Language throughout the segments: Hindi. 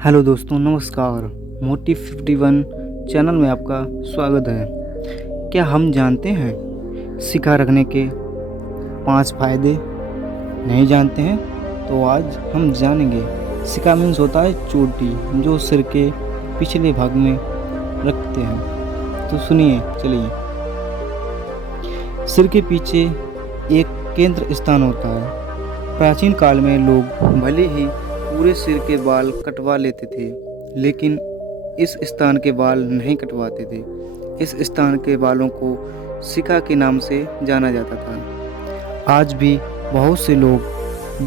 हेलो दोस्तों, नमस्कार। मोटिव 51 चैनल में आपका स्वागत है। क्या हम जानते हैं सिक्का रखने के 5 फायदे? नहीं जानते हैं तो आज हम जानेंगे। सिक्का मीन्स होता है चोटी, जो सिर के पिछले भाग में रखते हैं। तो सुनिए, चलिए। सिर के पीछे एक केंद्र स्थान होता है। प्राचीन काल में लोग भले ही पूरे सिर के बाल कटवा लेते थे, लेकिन इस स्थान के बाल नहीं कटवाते थे। इस स्थान के बालों को सिक्का के नाम से जाना जाता था। आज भी बहुत से लोग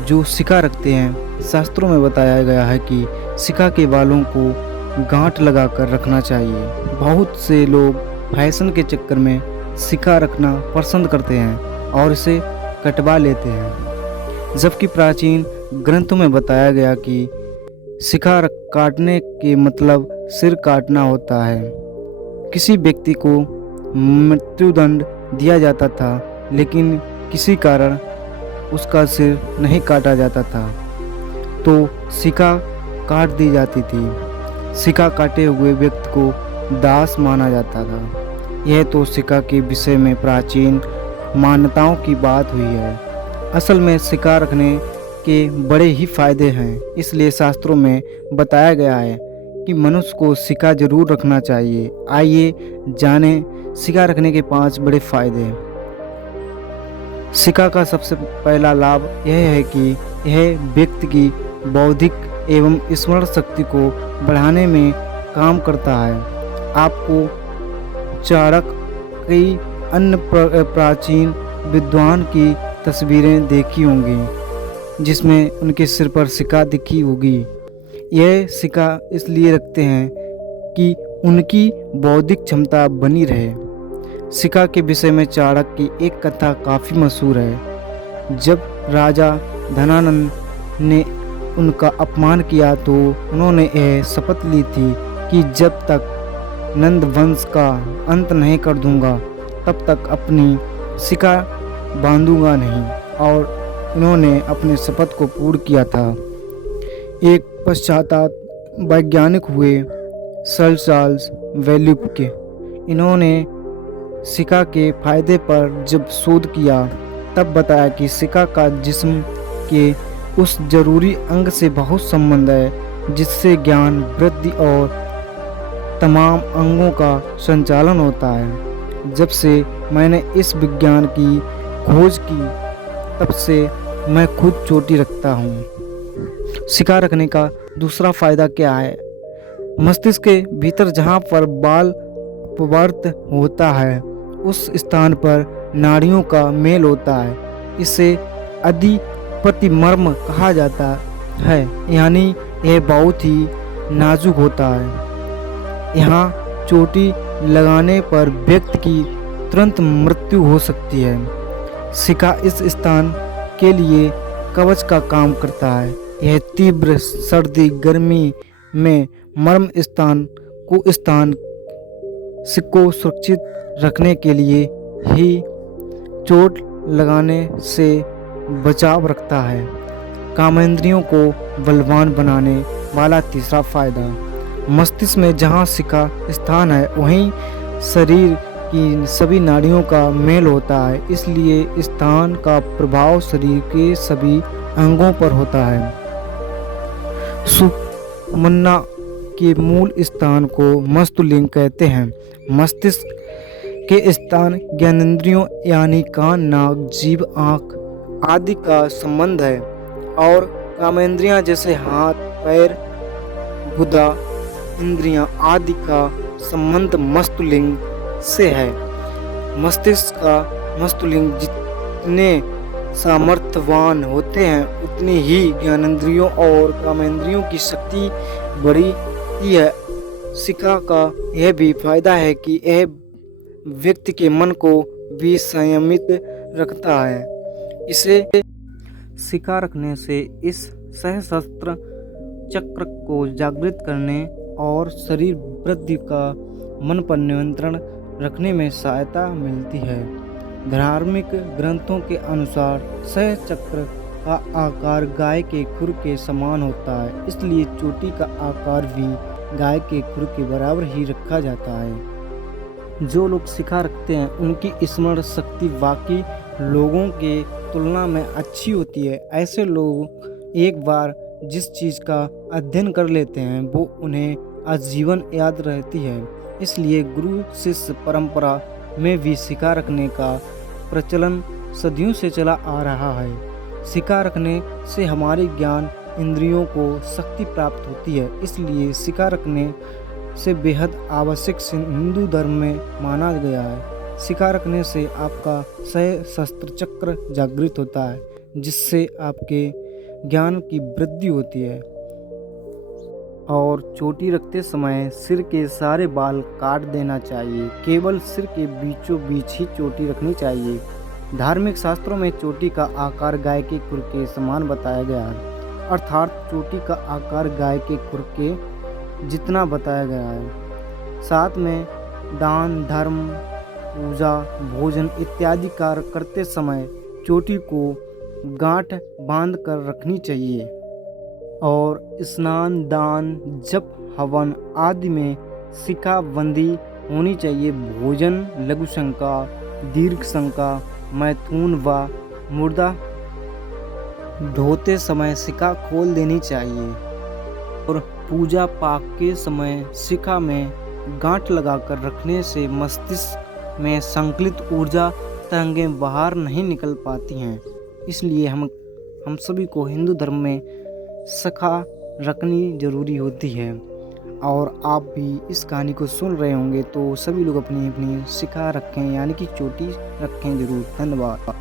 जो सिक्का रखते हैं, शास्त्रों में बताया गया है कि सिक्का के बालों को गांठ लगाकर रखना चाहिए। बहुत से लोग फैशन के चक्कर में सिक्का रखना पसंद करते हैं और इसे कटवा लेते हैं, जबकि प्राचीन ग्रंथों में बताया गया कि सिक्का काटने के मतलब सिर काटना होता है। किसी व्यक्ति को मृत्युदंड दिया जाता था, लेकिन किसी कारण उसका सिर नहीं काटा जाता था, तो सिक्का काट दी जाती थी। सिक्का काटे हुए व्यक्ति को दास माना जाता था। यह तो सिक्का के विषय में प्राचीन मान्यताओं की बात हुई है। असल में सिक्का रखने के बड़े ही फायदे हैं, इसलिए शास्त्रों में बताया गया है कि मनुष्य को सिक्का जरूर रखना चाहिए। आइए जानें सिक्का रखने के 5 बड़े फायदे। सिक्का का सबसे पहला लाभ यह है कि यह व्यक्ति की बौद्धिक एवं स्मरण शक्ति को बढ़ाने में काम करता है। आपको चाणक्य कई अन्य प्राचीन विद्वान की तस्वीरें देखी होंगी, जिसमें उनके सिर पर सिक्का दिखी होगी। यह सिक्का इसलिए रखते हैं कि उनकी बौद्धिक क्षमता बनी रहे। सिक्का के विषय में चाणक्य की एक कथा काफ़ी मशहूर है। जब राजा धनानंद ने उनका अपमान किया तो उन्होंने यह शपथ ली थी कि जब तक नंद वंश का अंत नहीं कर दूंगा, तब तक अपनी सिक्का बांधूंगा नहीं, और इन्होंने अपने शपथ को पूर्ण किया था। एक पश्चाताप वैज्ञानिक हुए सर चार्ल्स वेल्युके। इन्होंने सिक्का के फायदे पर जब शोध किया, तब बताया कि सिक्का का जिस्म के उस जरूरी अंग से बहुत संबंध है जिससे ज्ञान, वृद्धि और तमाम अंगों का संचालन होता है। जब से मैंने इस विज्ञान की खोज की, तब से मैं खुद चोटी रखता हूँ। सिक्का रखने का दूसरा फायदा क्या है? मस्तिष्क के भीतर जहाँ पर बाल अपवर्त होता है, उस स्थान पर नाड़ियों का मेल होता है। इसे अधिपतिमर्म कहा जाता है, यानी यह बहुत ही नाजुक होता है। यहाँ चोटी लगाने पर व्यक्ति की तुरंत मृत्यु हो सकती है। सिक्का इस स्थान के लिए कवच का काम करता है। यह तीव्र सर्दी गर्मी में मर्म स्थान को सुरक्षित रखने के लिए ही चोट लगने से बचाव रखता है। कामेंद्रियों को बलवान बनाने वाला तीसरा फायदा। मस्तिष्क में जहाँ सिक्का स्थान है, वहीं शरीर की सभी नाड़ियों का मेल होता है, इसलिए स्थान का प्रभाव शरीर के सभी अंगों पर होता है। सुषुम्ना के मूल स्थान को मस्तुलिंग कहते हैं। मस्तिष्क के स्थान ज्ञानेंद्रियों यानी कान, नाक, जीभ, आँख आदि का संबंध है, और कामेंद्रियां जैसे हाथ, पैर, गुदा इंद्रियां आदि का संबंध मस्तुलिंग से है। मस्तिष्क का मस्तुलिंग जितने सामर्थ्यवान होते हैं, उतनी ही ज्ञानेंद्रियों और कामेंद्रियों की शक्ति बढ़ती है। सिक्का का यह भी फायदा है कि यह व्यक्ति के मन को भी संयमित रखता है। इसे सिक्का रखने से इस सहस्त्र चक्र को जागृत करने और शरीर वृद्धि का मन पर नियंत्रण रखने में सहायता मिलती है। धार्मिक ग्रंथों के अनुसार सहस्त्र चक्र का आकार गाय के खुर के समान होता है, इसलिए चोटी का आकार भी गाय के खुर के बराबर ही रखा जाता है। जो लोग शिखा रखते हैं उनकी स्मरण शक्ति बाकी लोगों के तुलना में अच्छी होती है। ऐसे लोग एक बार जिस चीज़ का अध्ययन कर लेते हैं वो उन्हें आजीवन याद रहती है। इसलिए गुरु शिष्य परंपरा में भी शिखा रखने का प्रचलन सदियों से चला आ रहा है। शिखा रखने से हमारे ज्ञान इंद्रियों को शक्ति प्राप्त होती है, इसलिए शिखा रखने से बेहद आवश्यक हिंदू धर्म में माना गया है। शिखा रखने से आपका सहस्त्र चक्र जागृत होता है, जिससे आपके ज्ञान की वृद्धि होती है। और चोटी रखते समय सिर के सारे बाल काट देना चाहिए, केवल सिर के बीचों बीच ही चोटी रखनी चाहिए। धार्मिक शास्त्रों में चोटी का आकार गाय के खुर के समान बताया गया है, अर्थात चोटी का आकार गाय के खुर के जितना बताया गया है। साथ में दान धर्म पूजा भोजन इत्यादि कार्य करते समय चोटी को गांठ बांध कर रखनी चाहिए। और स्नान दान जप हवन आदि में शिखाबंदी होनी चाहिए। भोजन लघु शंका दीर्घ शंका मैथुन व मुर्दा धोते समय शिखा खोल देनी चाहिए। और पूजा पाठ के समय शिखा में गांठ लगाकर रखने से मस्तिष्क में संकलित ऊर्जा तरंगें बाहर नहीं निकल पाती हैं। इसलिए हम सभी को हिंदू धर्म में शिखा रखनी ज़रूरी होती है। और आप भी इस कहानी को सुन रहे होंगे तो सभी लोग अपनी अपनी शिखा रखें, यानी कि चोटी रखें ज़रूर। धन्यवाद।